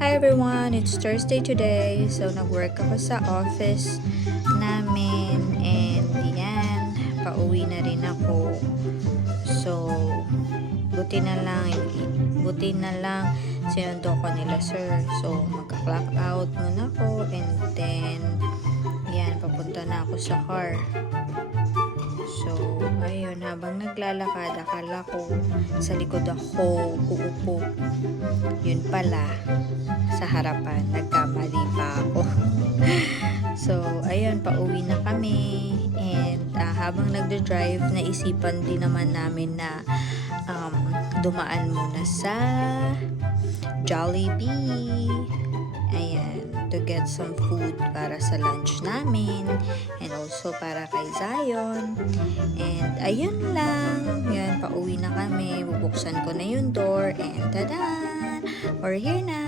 Hi everyone! It's Thursday today. So, nag-work ako sa office namin and yan, pauwi na rin ako. So, buti na lang sinundo ko nila sir. So, magka-clock out muna ako and then yan, papunta na ako sa car. So, ayun, habang naglalakad, akala ko sa likod ako uupo. Yun pala, sa harapan, nagkamali pa ako. So, ayun, pauwi na kami. And habang nagda-drive, naisipan din naman namin na dumaan muna sa Jollibee. Ayan, to get some food para sa lunch namin and also para kay Zion. And ayun lang, yan, pauwi na kami, bubuksan ko na yung door and tada! We're here na!